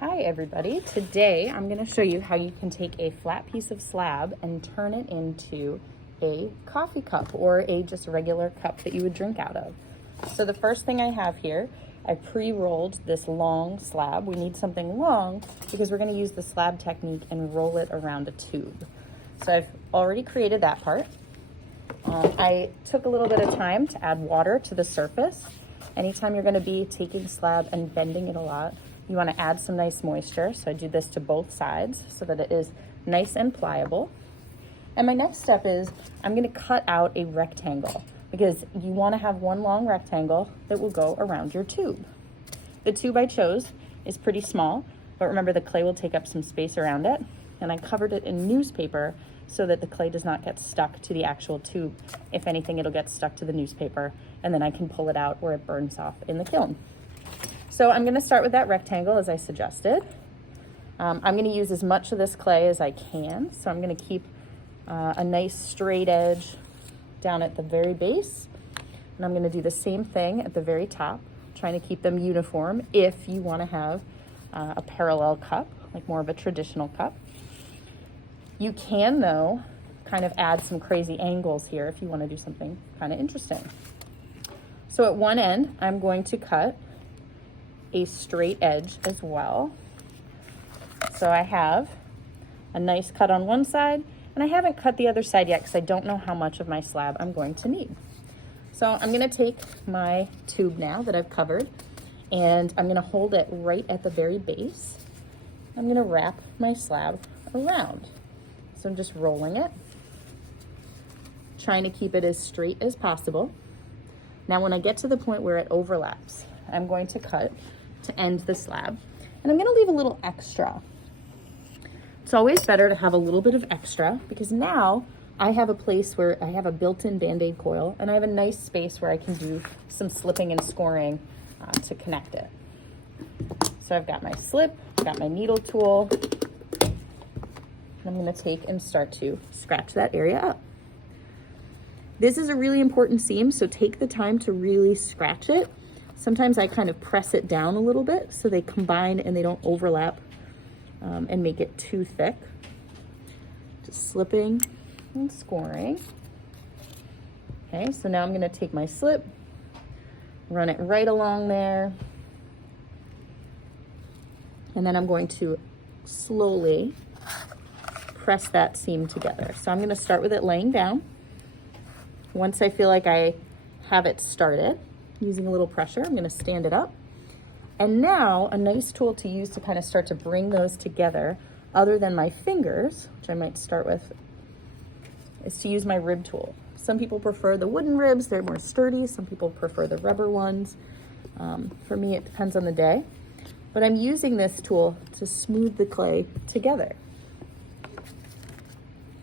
Hi everybody, today I'm going to show you how you can take a flat piece of slab and turn it into a coffee cup or a just regular cup that you would drink out of. So the first thing I have here, I pre-rolled this long slab. We need something long because we're going to use the slab technique and roll it around a tube. So I've already created that part. I took a little bit of time to add water to the surface. Anytime you're going to be taking slab and bending it a lot, you want to add some nice moisture. So I do this to both sides so that it is nice and pliable. And my next step is I'm going to cut out a rectangle because you want to have one long rectangle that will go around your tube. The tube I chose is pretty small, but remember the clay will take up some space around it. And I covered it in newspaper so that the clay does not get stuck to the actual tube. If anything, it'll get stuck to the newspaper and then I can pull it out or it burns off in the kiln. So I'm gonna start with that rectangle as I suggested. I'm gonna use as much of this clay as I can. So I'm gonna keep a nice straight edge down at the very base. And I'm gonna do the same thing at the very top, trying to keep them uniform if you wanna have a parallel cup, like more of a traditional cup. You can, though, kind of add some crazy angles here if you wanna do something kind of interesting. So at one end, I'm going to cut a straight edge as well. So I have a nice cut on one side, and I haven't cut the other side yet because I don't know how much of my slab I'm going to need. So I'm gonna take my tube now that I've covered, and I'm gonna hold it right at the very base. I'm gonna wrap my slab around. So I'm just rolling it, trying to keep it as straight as possible. Now when I get to the point where it overlaps, I'm going to cut to end the slab, and I'm gonna leave a little extra. It's always better to have a little bit of extra because now I have a place where I have a built-in Band-Aid coil and I have a nice space where I can do some slipping and scoring to connect it. So I've got my slip, got my needle tool, and I'm gonna take and start to scratch that area up. This is a really important seam, so take the time to really scratch it. Sometimes I kind of press it down a little bit so they combine and they don't overlap and make it too thick. Just slipping and scoring. Okay, so now I'm gonna take my slip, run it right along there, and then I'm going to slowly press that seam together. So I'm gonna start with it laying down. Once I feel like I have it started, using a little pressure, I'm gonna stand it up. And now a nice tool to use to kind of start to bring those together, other than my fingers, which I might start with, is to use my rib tool. Some people prefer the wooden ribs, they're more sturdy. Some people prefer the rubber ones. For me, it depends on the day. But I'm using this tool to smooth the clay together.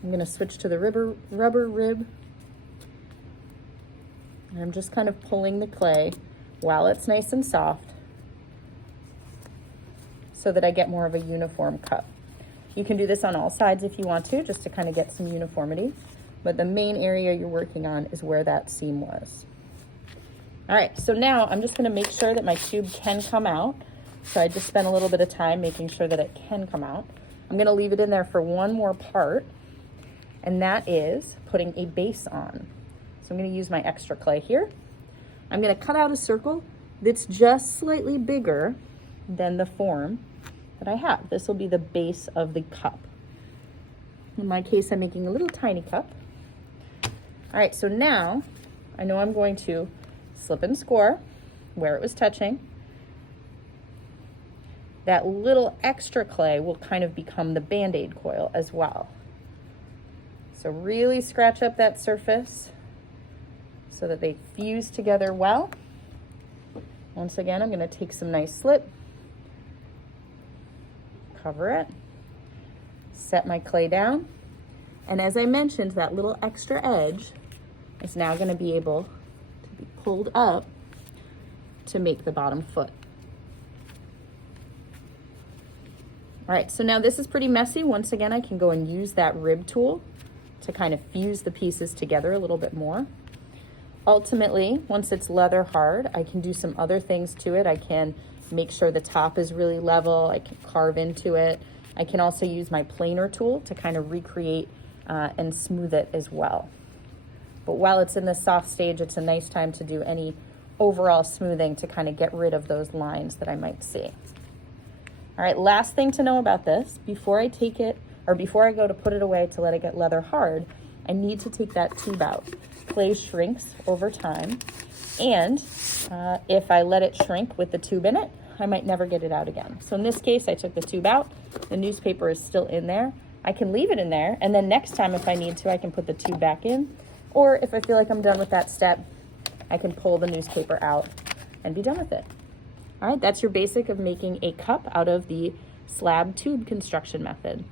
I'm gonna switch to the rubber rib. And I'm just kind of pulling the clay while it's nice and soft so that I get more of a uniform cup. You can do this on all sides if you want to, just to kind of get some uniformity. But the main area you're working on is where that seam was. All right, so now I'm just gonna make sure that my tube can come out. So I just spent a little bit of time making sure that it can come out. I'm gonna leave it in there for one more part, and that is putting a base on. So I'm gonna use my extra clay here. I'm gonna cut out a circle that's just slightly bigger than the form that I have. This will be the base of the cup. In my case, I'm making a little tiny cup. All right, so now I know I'm going to slip and score where it was touching. That little extra clay will kind of become the Band-Aid coil as well. So really scratch up that surface so that they fuse together well. Once again, I'm gonna take some nice slip, cover it, set my clay down, and as I mentioned, that little extra edge is now gonna be able to be pulled up to make the bottom foot. All right, so now this is pretty messy. Once again, I can go and use that rib tool to kind of fuse the pieces together a little bit more. Ultimately, once it's leather hard, I can do some other things to it. I can make sure the top is really level. I can carve into it. I can also use my planer tool to kind of recreate and smooth it as well. But while it's in the soft stage, it's a nice time to do any overall smoothing to kind of get rid of those lines that I might see. All right, last thing to know about this, before I take it, or before I go to put it away to let it get leather hard, I need to take that tube out. Clay shrinks over time, and if I let it shrink with the tube in it, I might never get it out again. So in this case, I took the tube out, the newspaper is still in there. I can leave it in there, and then next time if I need to, I can put the tube back in, or if I feel like I'm done with that step, I can pull the newspaper out and be done with it. All right, that's your basic of making a cup out of the slab tube construction method.